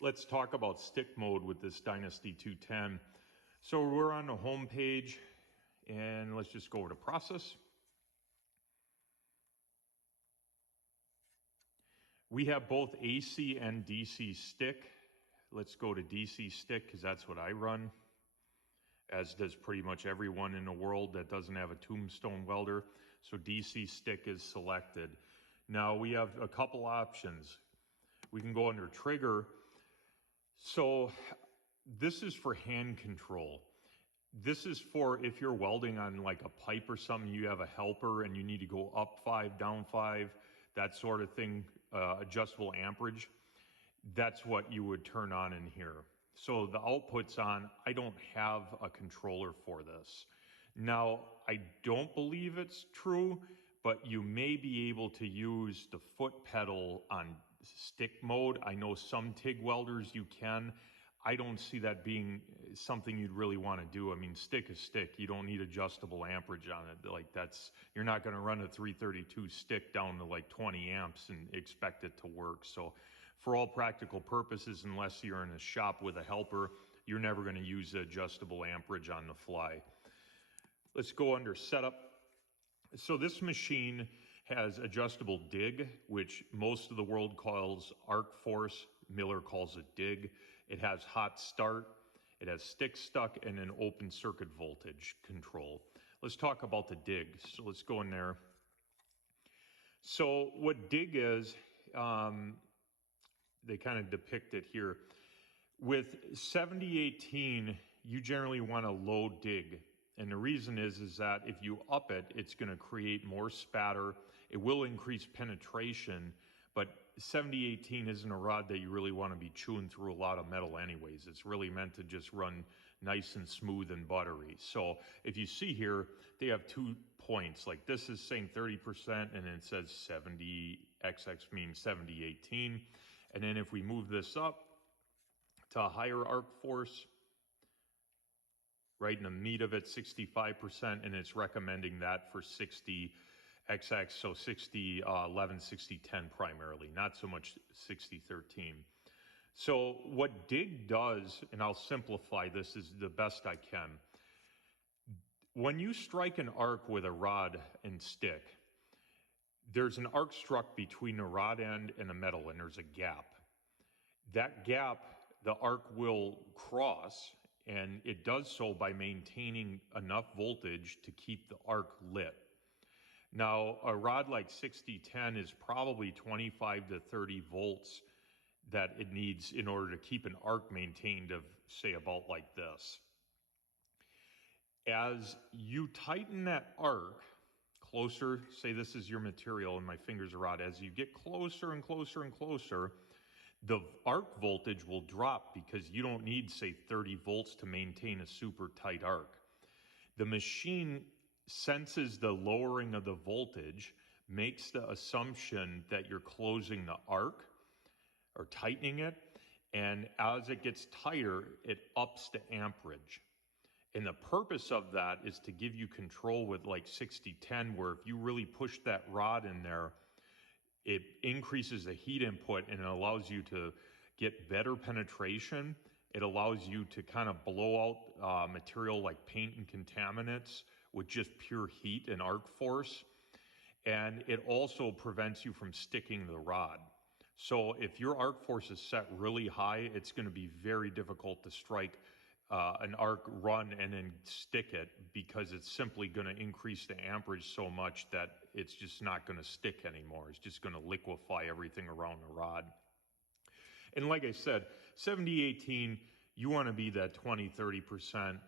Let's talk about stick mode with this Dynasty 210. So we're on the home page and let's just go over to process. We have both AC and DC stick. Let's go to DC stick because that's what I run, as does pretty much everyone in the world that doesn't have a tombstone welder. So DC stick is selected. Now we have a couple options. We can go under trigger. So this is for hand control. This is for if you're welding on like a pipe or something, you have a helper and you need to go up 5, down 5, that sort of thing, adjustable amperage. That's what you would turn on in here. So the output's on. I don't have a controller for this. Now, I don't believe it's true, but you may be able to use the foot pedal on stick mode. I know some TIG welders you can. I don't see that being something you'd really want to do. I mean, stick is stick. You don't need adjustable amperage on it. Like you're not going to run a 332 stick down to like 20 amps and expect it to work. So for all practical purposes, unless you're in a shop with a helper, you're never going to use adjustable amperage on the fly. Let's go under setup. So this machine has adjustable dig, which most of the world calls arc force. Miller calls it dig. It has hot start. It has stick stuck and an open circuit voltage control. Let's talk about the dig. So let's go in there. So what dig is, they kind of depict it here. With 7018, you generally want a low dig. And the reason is that if you up it, it's going to create more spatter. It will increase penetration, but 7018 isn't a rod that you really want to be chewing through a lot of metal anyways. It's really meant to just run nice and smooth and buttery. So if you see here, they have 2 points. Like this is saying 30% and it says 70XX means 7018. And then if we move this up to a higher arc force, right in the meat of it, 65%, and it's recommending that for 60XX, so 6011, 6010 primarily, not so much 6013. So what dig does, and I'll simplify this as the best I can. When you strike an arc with a rod and stick, there's an arc struck between the rod end and the metal, and there's a gap. That gap, the arc will cross, and it does so by maintaining enough voltage to keep the arc lit. Now, a rod like 6010 is probably 25 to 30 volts that it needs in order to keep an arc maintained of, say, about like this. As you tighten that arc closer, say this is your material and my finger's a rod, as you get closer and closer and closer, the arc voltage will drop because you don't need, say, 30 volts to maintain a super tight arc. The machine senses the lowering of the voltage, makes the assumption that you're closing the arc or tightening it, and as it gets tighter, it ups the amperage. And the purpose of that is to give you control with like 6010, where if you really push that rod in there, it increases the heat input and it allows you to get better penetration. It allows you to kind of blow out material like paint and contaminants with just pure heat and arc force. And it also prevents you from sticking the rod. So if your arc force is set really high, it's going to be very difficult to strike an arc run and then stick it, because it's simply going to increase the amperage so much that it's just not going to stick anymore. It's just going to liquefy everything around the rod. And like I said, 7018, you want to be that 20-30%.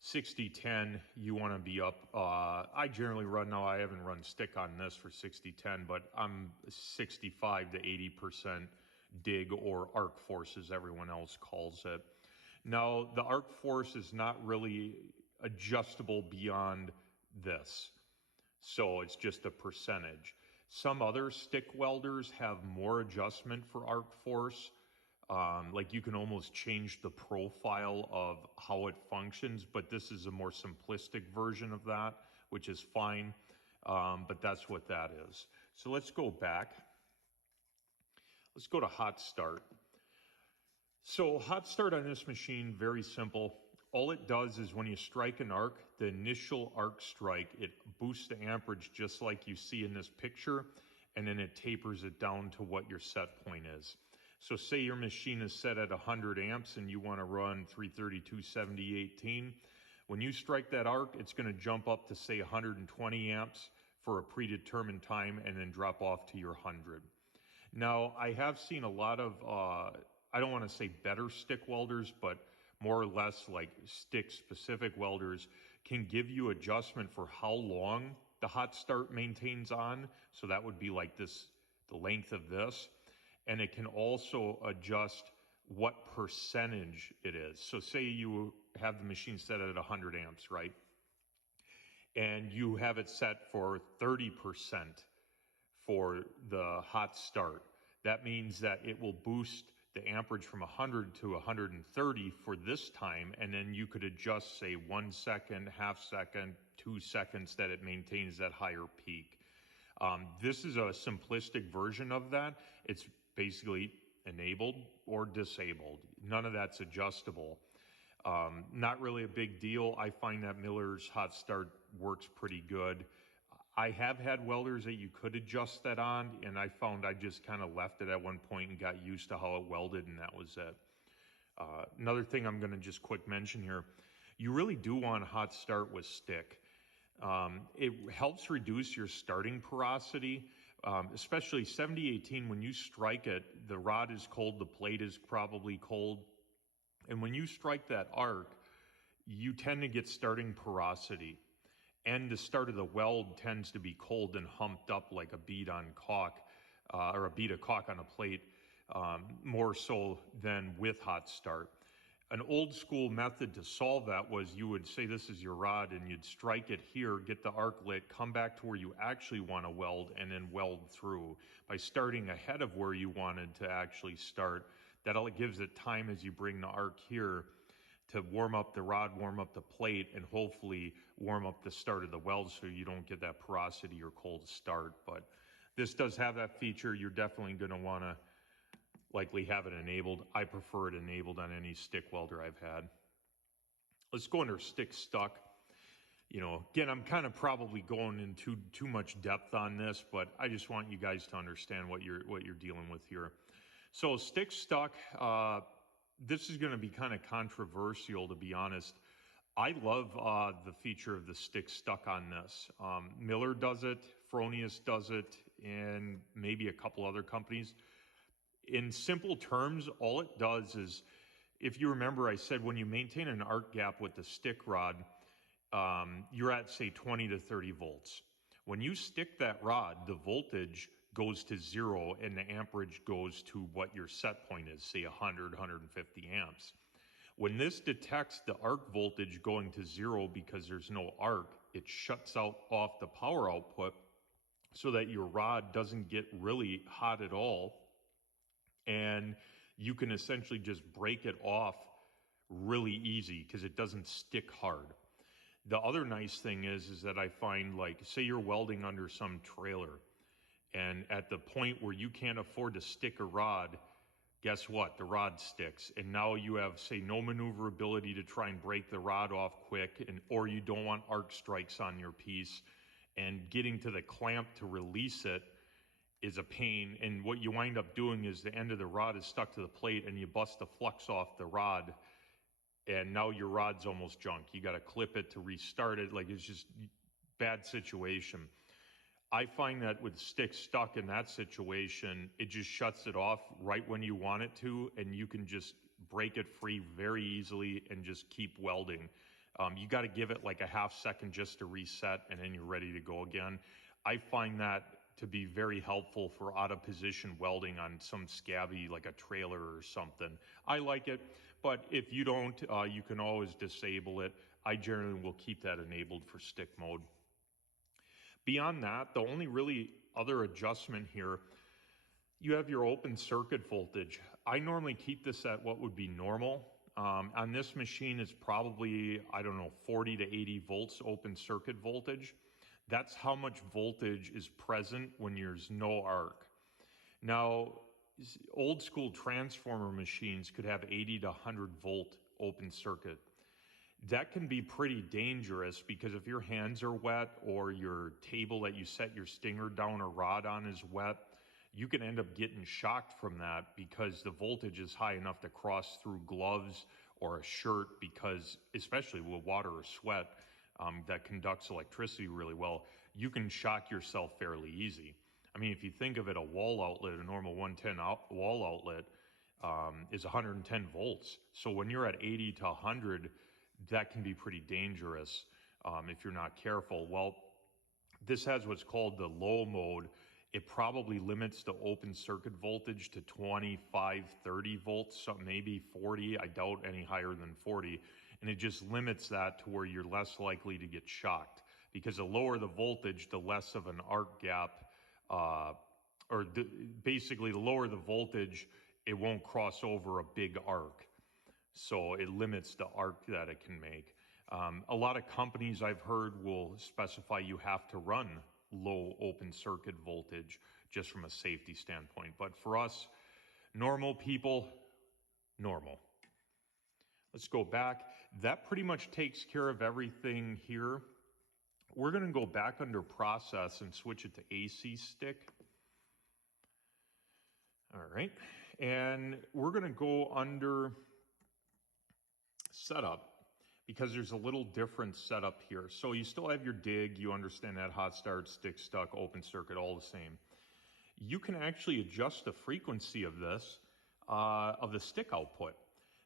6010, you want to be up. I generally run, now I haven't run stick on this for 6010, but I'm 65 to 80% dig, or arc force as everyone else calls it. Now, the arc force is not really adjustable beyond this, so it's just a percentage. Some other stick welders have more adjustment for arc force. Like you can almost change the profile of how it functions, but this is a more simplistic version of that, which is fine, but that's what that is. So let's go back. Let's go to hot start. So hot start on this machine, very simple. All it does is when you strike an arc, the initial arc strike, it boosts the amperage just like you see in this picture, and then it tapers it down to what your set point is. So say your machine is set at 100 amps and you want to run 332, 70, 18. When you strike that arc, it's going to jump up to say 120 amps for a predetermined time and then drop off to your 100. Now, I have seen a lot of, I don't want to say better stick welders, but more or less like stick specific welders can give you adjustment for how long the hot start maintains on. So that would be like this, the length of this. And it can also adjust what percentage it is. So say you have the machine set at 100 amps, right? And you have it set for 30% for the hot start. That means that it will boost the amperage from 100 to 130 for this time, and then you could adjust, say, 1 second, half second, 2 seconds that it maintains that higher peak. This is a simplistic version of that. It's basically enabled or disabled. None of that's adjustable. Not really a big deal. I find that Miller's hot start works pretty good. I have had welders that you could adjust that on, and I found I just kind of left it at one point and got used to how it welded, and that was it. Another thing I'm going to just quick mention here, you really do want a hot start with stick. It helps reduce your starting porosity, especially 70-18. When you strike it, the rod is cold, the plate is probably cold, and when you strike that arc, you tend to get starting porosity. And the start of the weld tends to be cold and humped up like a bead on caulk, or a bead of caulk on a plate, more so than with hot start. An old school method to solve that was you would say this is your rod and you'd strike it here, get the arc lit, come back to where you actually want to weld, and then weld through. By starting ahead of where you wanted to actually start, that gives it time as you bring the arc here to warm up the rod, warm up the plate, and hopefully warm up the start of the weld so you don't get that porosity or cold start. But this does have that feature. You're definitely going to want to likely have it enabled. I prefer it enabled on any stick welder I've had. Let's go under stick stuck. You know, again, I'm kind of probably going into too much depth on this, but I just want you guys to understand what you're dealing with here. So stick stuck, this is going to be kind of controversial, to be honest. I love the feature of the stick stuck on this. Miller does it, Fronius does it, and maybe a couple other companies. In simple terms, all it does is, if you remember, I said when you maintain an arc gap with the stick rod, you're at, say, 20 to 30 volts. When you stick that rod, the voltage goes to 0 and the amperage goes to what your set point is, say 100, 150 amps. When this detects the arc voltage going to 0 because there's no arc, it shuts off the power output so that your rod doesn't get really hot at all, and you can essentially just break it off really easy because it doesn't stick hard. The other nice thing is that I find, like, say you're welding under some trailer, and at the point where you can't afford to stick a rod, guess what? The rod sticks. And now you have, say, no maneuverability to try and break the rod off quick, or you don't want arc strikes on your piece. And getting to the clamp to release it is a pain. And what you wind up doing is the end of the rod is stuck to the plate and you bust the flux off the rod. And now your rod's almost junk. You got to clip it to restart it. Like, it's just bad situation. I find that with stick stuck in that situation, it just shuts it off right when you want it to, and you can just break it free very easily and just keep welding. You got to give it like a half second just to reset, and then you're ready to go again. I find that to be very helpful for out of position welding on some scabby, like a trailer or something. I like it, but if you don't, you can always disable it. I generally will keep that enabled for stick mode. Beyond that, the only really other adjustment here, you have your open circuit voltage. I normally keep this at what would be normal. On this machine, it's probably, 40 to 80 volts open circuit voltage. That's how much voltage is present when there's no arc. Now, old school transformer machines could have 80 to 100 volt open circuit. That can be pretty dangerous because if your hands are wet or your table that you set your stinger down or rod on is wet, you can end up getting shocked from that because the voltage is high enough to cross through gloves or a shirt, because especially with water or sweat that conducts electricity really well, you can shock yourself fairly easy. I mean, if you think of it, a wall outlet, a normal 110 wall outlet is 110 volts. So when you're at 80 to 100, that can be pretty dangerous if you're not careful. Well, this has what's called the low mode. It probably limits the open circuit voltage to 25, 30 volts, so maybe 40. I doubt any higher than 40. And it just limits that to where you're less likely to get shocked. Because the lower the voltage, the less of an arc gap, basically the lower the voltage, it won't cross over a big arc. So it limits the arc that it can make. A lot of companies I've heard will specify you have to run low open circuit voltage just from a safety standpoint. But for us, normal people, normal. Let's go back. That pretty much takes care of everything here. We're going to go back under process and switch it to AC stick. All right. And we're going to go under setup, because there's a little different setup here. So you still have your dig, you understand that hot start, stick stuck, open circuit, all the same. You can actually adjust the frequency of this, of the stick output.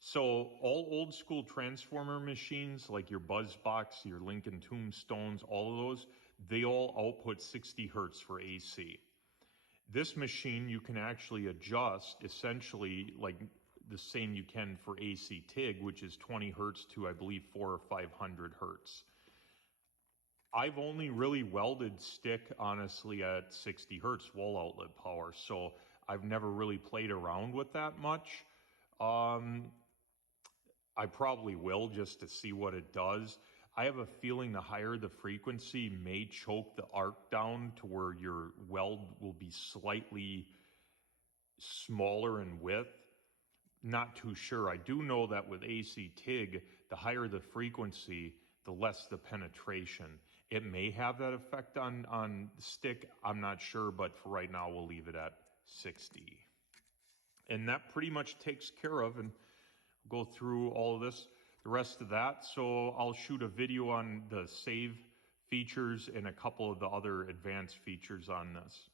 So all old school transformer machines, like your BuzzBox, your Lincoln Tombstones, all of those, they all output 60 hertz for AC. This machine you can actually adjust essentially like the same you can for AC TIG, which is 20 hertz to, I believe, 400 or 500 hertz. I've only really welded stick, honestly, at 60 hertz wall outlet power, so I've never really played around with that much. I probably will just to see what it does. I have a feeling the higher the frequency may choke the arc down to where your weld will be slightly smaller in width. Not too sure. I do know that with AC TIG, the higher the frequency, the less the penetration. It may have that effect on stick. I'm not sure, but for right now, we'll leave it at 60. And that pretty much takes care of, and go through all of this, the rest of that. So I'll shoot a video on the save features and a couple of the other advanced features on this.